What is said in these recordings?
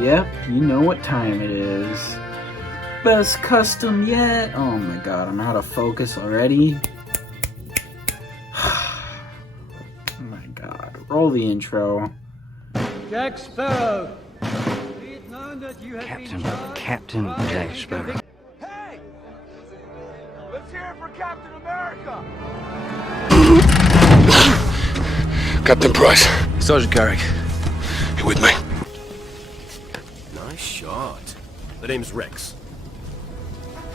Yep, you know what time it is. Best custom yet. Oh my god, I'm out of focus already. Oh my god. Roll the intro. Jack Sparrow. Be it known that you have Captain Jack Sparrow. Hey! Let's hear it for Captain America! Captain Price, Sergeant Carrick. you with me? Nice shot. The name's Rex.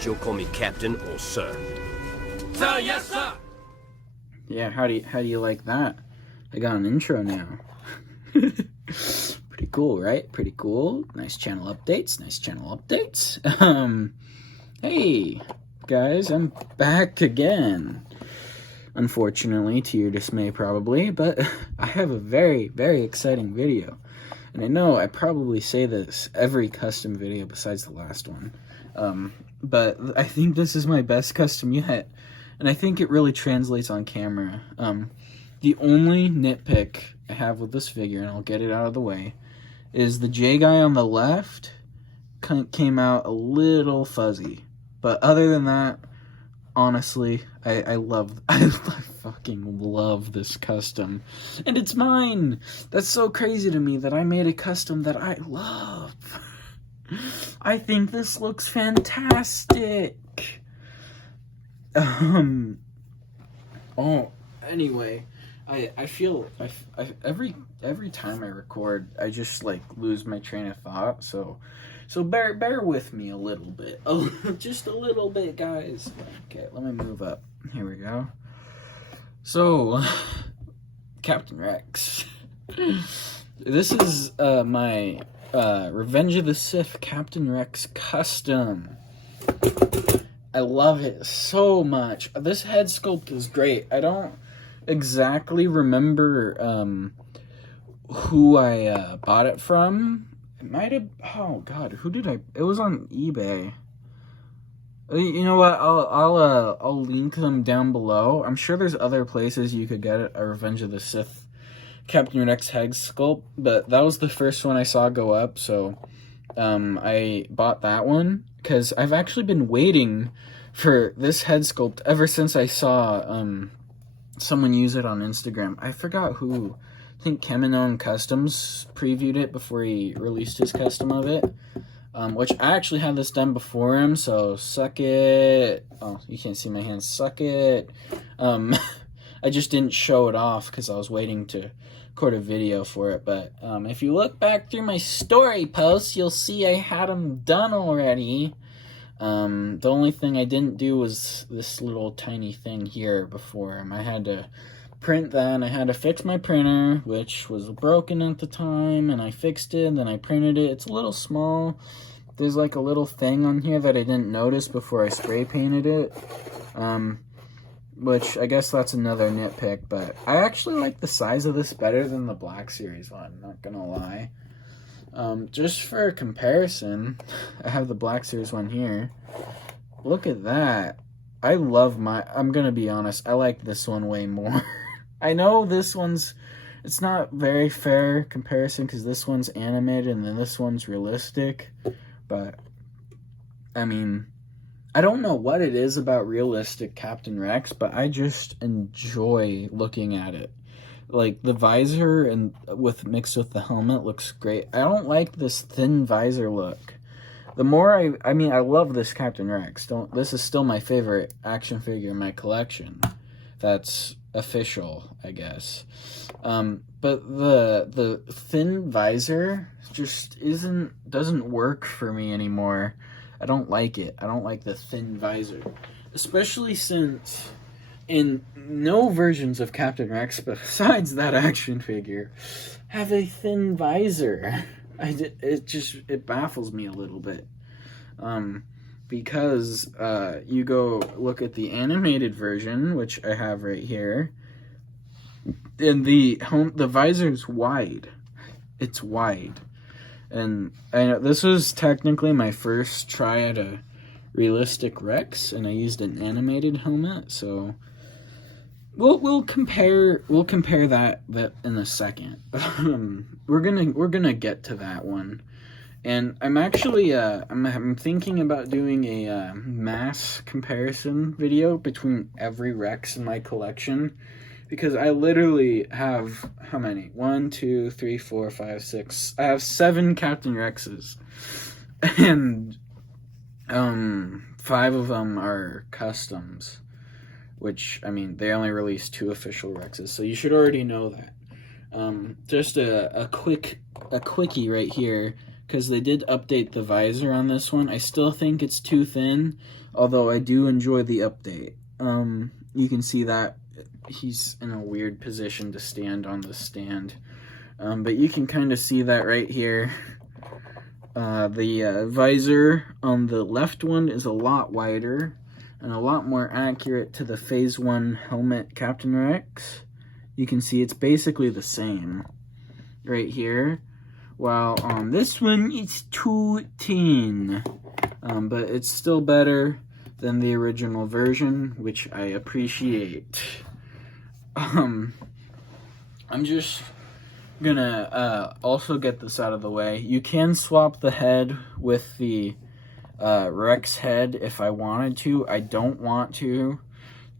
She'll call me Captain or Sir. Sir, yes, sir! Yeah, how do you like that? I got an intro now. Pretty cool, right? Pretty cool. Nice channel updates. Hey, guys, I'm back again. Unfortunately, to your dismay probably, but I have a very, very exciting video. And I know I probably say this every custom video besides the last one. But I think this is my best custom yet. And I think it really translates on camera. The only nitpick I have with this figure, and I'll get it out of the way, is the J guy on the left came out a little fuzzy. But other than that, honestly, I fucking love this custom. And it's mine! That's so crazy to me that I made a custom that I love. I think this looks fantastic. Anyway, I feel every time I record, I just like lose my train of thought, so bear with me a little bit. Oh, just a little bit, guys. Okay, let me move up. Here we go. So, Captain Rex. This is my Revenge of the Sith Captain Rex custom. I love it so much. This head sculpt is great. I don't exactly remember who I bought it from. It might have, oh god, who did I, it was on eBay. You know what, I'll link them down below. I'm sure there's other places you could get a Revenge of the Sith Captain Rex head sculpt, but that was the first one I saw go up, so I bought that one, because I've actually been waiting for this head sculpt ever since I saw someone use it on Instagram. I forgot who. I think Keminon Customs previewed it before he released his custom of it, which I actually had this done before him, so suck it. Oh, you can't see my hands. Suck it. I just didn't show it off because I was waiting to record a video for it, but if you look back through my story posts, you'll see I had them done already. The only thing I didn't do was this little tiny thing here before him. I had to print that, and I had to fix my printer, which was broken at the time, and I fixed it, and then I printed it. It's a little small. There's like a little thing on here that I didn't notice before I spray painted it, which I guess that's another nitpick, but I actually like the size of this better than the Black Series one, not gonna lie. Just for comparison, I have the Black Series one here. Look at that. I love I'm gonna be honest, I like this one way more. I know this one's, it's not very fair comparison because this one's animated and then this one's realistic, but I mean, I don't know what it is about realistic Captain Rex, but I just enjoy looking at it. Like, the visor and mixed with the helmet looks great. I don't like this thin visor look. The more I mean, I love this Captain Rex. This is still my favorite action figure in my collection. That's official, I guess. But the thin visor just doesn't work for me anymore. I don't like it. I don't like the thin visor, especially since in no versions of Captain Rex besides that action figure have a thin visor. It baffles me a little bit. Because you go look at the animated version, which I have right here, and the visor's wide. It's wide. And I know this was technically my first try at a realistic Rex, and I used an animated helmet, so we'll compare that in a second. We're gonna get to that one And I'm actually, I'm thinking about doing a mass comparison video between every Rex in my collection. Because I literally have, how many? 1, 2, 3, 4, 5, 6. I have 7 Captain Rexes. And 5 of them are customs. Which, I mean, they only released 2 official Rexes. So you should already know that. Just a quickie right here. Because they did update the visor on this one. I still think it's too thin. Although I do enjoy the update. You can see that he's in a weird position to stand on the stand. But you can kind of see that right here. The visor on the left one is a lot wider and a lot more accurate to the Phase 1 helmet Captain Rex. You can see it's basically the same right here. While on this one, it's too thin. But it's still better than the original version, which I appreciate. I'm just gonna also get this out of the way. You can swap the head with the Rex head if I wanted to. I don't want to,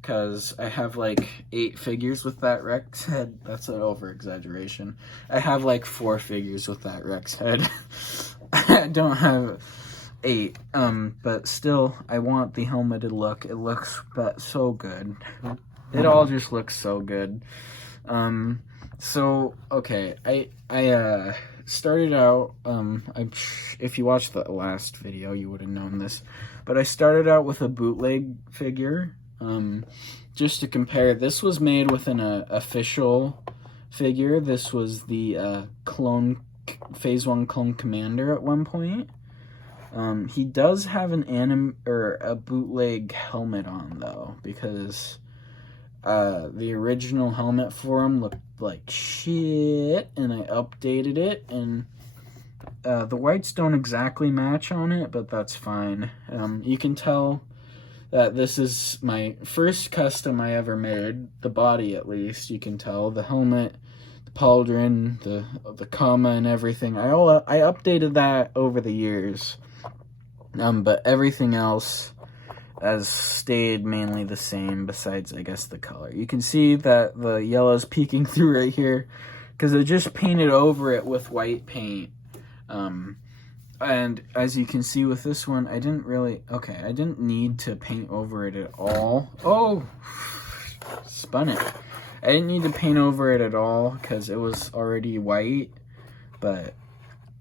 because I have like 8 figures with that Rex head. That's an over-exaggeration. I have like 4 figures with that Rex head. I don't have 8. But still, I want the helmeted look. It looks so good. It all just looks so good. So, okay, I started out, if you watched the last video, you would have known this, but I started out with a bootleg figure, just to compare. This was made with an official figure. This was the Phase 1 Clone Commander at one point. He does have a bootleg helmet on, though, because the original helmet for him looked like shit, and I updated it, and the whites don't exactly match on it, but that's fine. You can tell that this is my first custom I ever made, the body at least. You can tell the helmet, the pauldron, the comma and everything. I updated that over the years, but everything else has stayed mainly the same, besides, I guess, the color. You can see that the yellow's peeking through right here, because I just painted over it with white paint. And as you can see with this one, I didn't need to paint over it at all. Oh, spun it. I didn't need to paint over it at all, because it was already white, but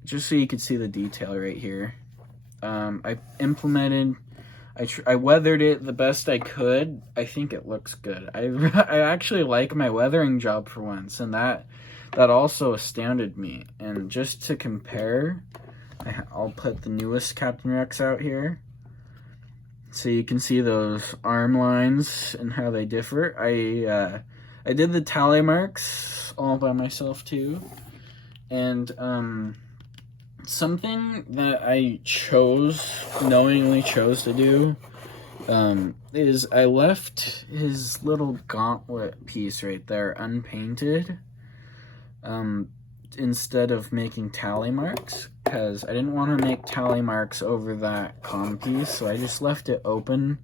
just so you could see the detail right here. I weathered it the best I could. I think it looks good. I actually like my weathering job for once, and that also astounded me. And just to compare, I'll put the newest Captain Rex out here, so you can see those arm lines and how they differ. I did the tally marks all by myself too, and something that I knowingly chose to do, is I left his little gauntlet piece right there unpainted, instead of making tally marks, because I didn't want to make tally marks over that comm piece, so I just left it open,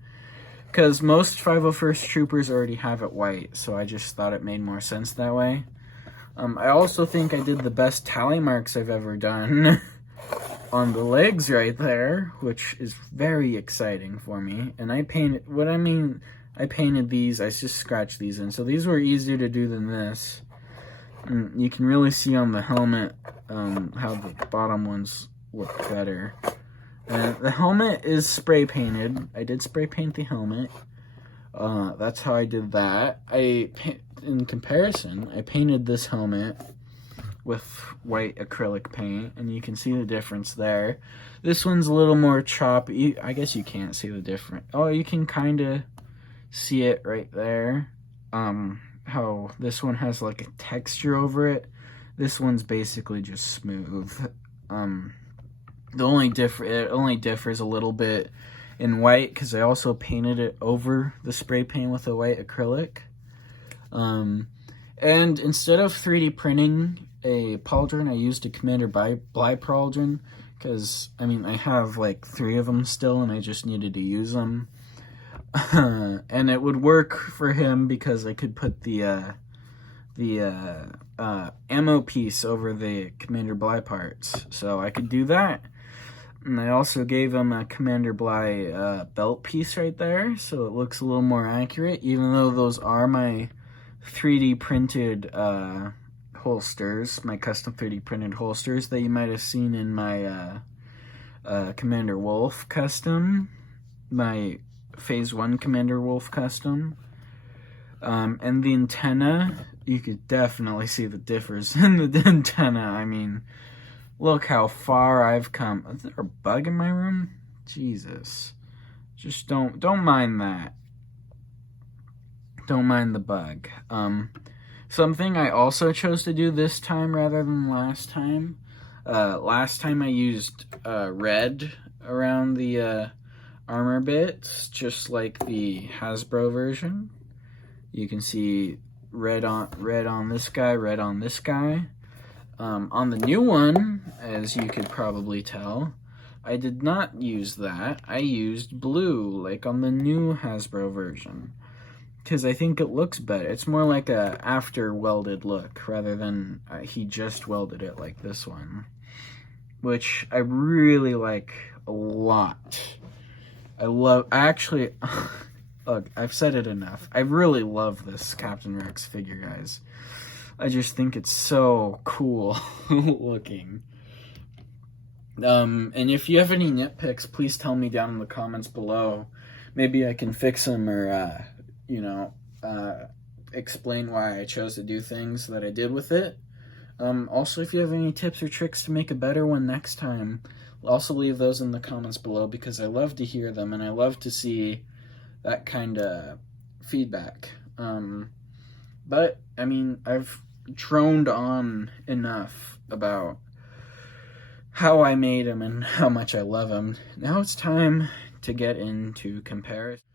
because most 501st Troopers already have it white, so I just thought it made more sense that way. I also think I did the best tally marks I've ever done on the legs right there, which is very exciting for me. And I painted these, I just scratched these in, so these were easier to do than this. You can really see on the helmet how the bottom ones look better. The helmet is spray painted. I did spray paint the helmet. That's how I did that. In comparison, I painted this helmet with white acrylic paint, and you can see the difference there. This one's a little more choppy. I guess you can't see the difference. Oh, you can kind of see it right there. How this one has like a texture over it. This one's basically just smooth. It only differs a little bit in white, because I also painted it over the spray paint with a white acrylic. And instead of 3D printing a pauldron, I used a Commander Bly pauldron, because, I mean, I have like 3 of them still, and I just needed to use them. And it would work for him because I could put the ammo piece over the Commander Bly parts. So I could do that. And I also gave him a Commander Bly belt piece right there, so it looks a little more accurate, even though those are my 3D printed holsters, my custom 3D printed holsters that you might have seen in my Commander Wolf custom, my Phase 1 Commander Wolf custom. And the antenna, you could definitely see the difference in the antenna. I mean, look how far I've come. Is there a bug in my room? Jesus. Just don't mind that. Don't mind the bug. Something I also chose to do this time rather than last time. Last time I used red around the armor bits, just like the Hasbro version. You can see red on this guy, red on this guy. On the new one, as you could probably tell, I did not use that. I used blue, like on the new Hasbro version, because I think it looks better. It's more like a after welded look rather than he just welded it like this one, which I really like a lot. I actually, look, I've said it enough. I really love this Captain Rex figure, guys. I just think it's so cool looking. And if you have any nitpicks, please tell me down in the comments below. Maybe I can fix them or, explain why I chose to do things that I did with it. Also, if you have any tips or tricks to make a better one next time, also leave those in the comments below, because I love to hear them and I love to see that kind of feedback. But, I mean, I've droned on enough about how I made him and how much I love him. Now it's time to get into comparison.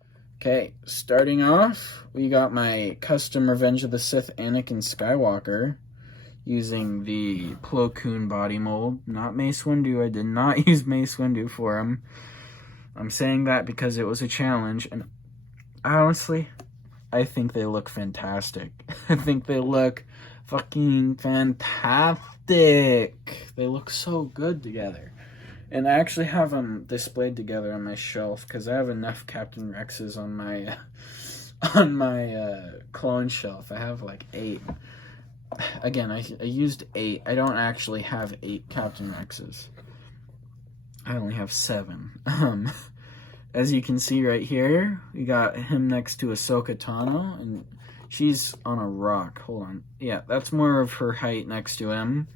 Okay, starting off, we got my custom Revenge of the Sith Anakin Skywalker using the Plo Koon body mold, not Mace Windu. I did not use Mace Windu for him. I'm saying that because it was a challenge, and honestly, I think they look fantastic. I think they look fucking fantastic. They look so good together. And I actually have them displayed together on my shelf because I have enough Captain Rexes on my clone shelf. I have like 8. Again, I used 8. I don't actually have 8 Captain Rexes. I only have 7. As you can see right here, we got him next to Ahsoka Tano, and she's on a rock. Hold on. Yeah, that's more of her height next to him,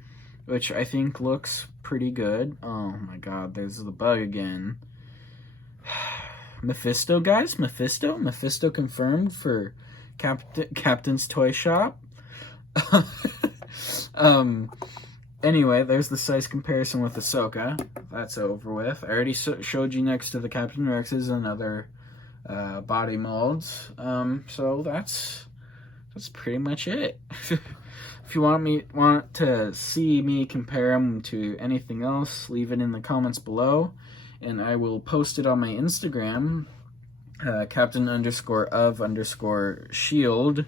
which I think looks pretty good. Oh my god, there's the bug again. Mephisto, guys? Mephisto? Mephisto confirmed for Captain's Toy Shop. Anyway, there's the size comparison with Ahsoka. That's over with. I already showed you next to the Captain Rexes and other body molds. So that's pretty much it. If you want to see me compare them to anything else, leave it in the comments below, and I will post it on my Instagram, Captain_of_shield.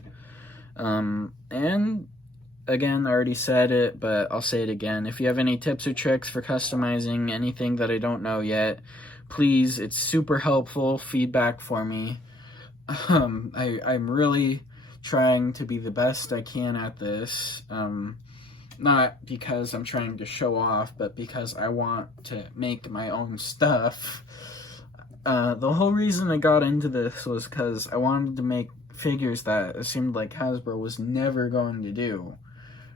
And again, I already said it, but I'll say it again. If you have any tips or tricks for customizing anything that I don't know yet, please, it's super helpful feedback for me. I'm really trying to be the best I can at this. Not because I'm trying to show off, but because I want to make my own stuff. The whole reason I got into this was because I wanted to make figures that it seemed like Hasbro was never going to do.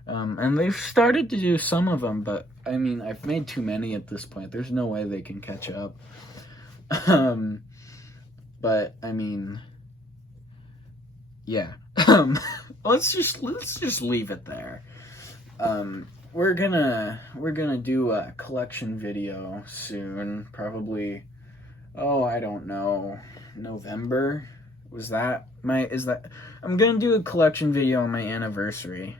And they've started to do some of them, but I mean, I've made too many at this point. There's no way they can catch up. But I mean, yeah. Let's just leave it there. We're gonna do a collection video soon, probably. Oh, I don't know, November. I'm gonna do a collection video on my anniversary.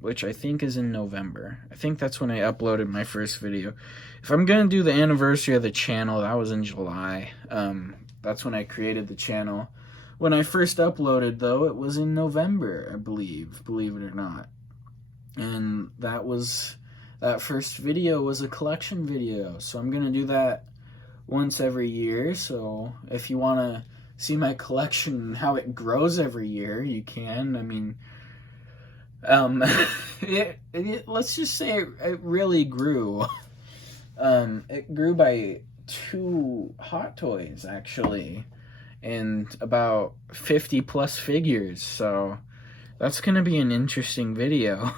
which I think is in November. I think that's when I uploaded my first video. If I'm gonna do the anniversary of the channel, that was in July. That's when I created the channel. When I first uploaded, though, it was in November, I believe it or not. And that first video was a collection video. So I'm gonna do that once every year. So if you wanna see my collection and how it grows every year, you can. I mean, let's just say it really grew. It grew by 2 Hot Toys, actually, and about 50 plus figures, so that's gonna be an interesting video.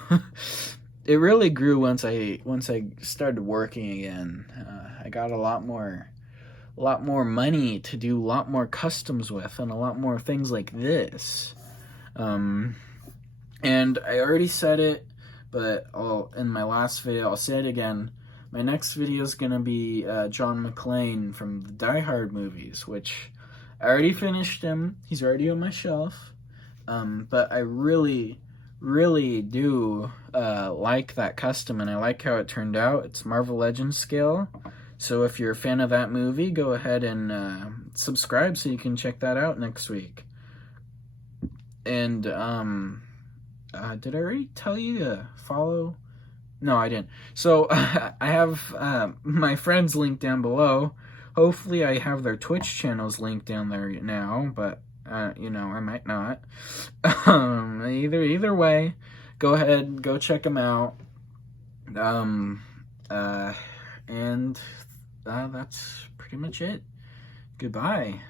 It really grew once I started working again. I got a lot more money to do a lot more customs with, and a lot more things like this. And I already said it, but in my last video, I'll say it again. My next video is going to be John McClane from the Die Hard movies, which I already finished him. He's already on my shelf. But I really, really do like that custom, and I like how it turned out. It's Marvel Legends scale. So if you're a fan of that movie, go ahead and subscribe so you can check that out next week. And did I already tell you to follow? No, I didn't. So I have my friends linked down below. Hopefully I have their Twitch channels linked down there now, but you know, I might not. Either way, go ahead, go check them out. And that's pretty much it. Goodbye.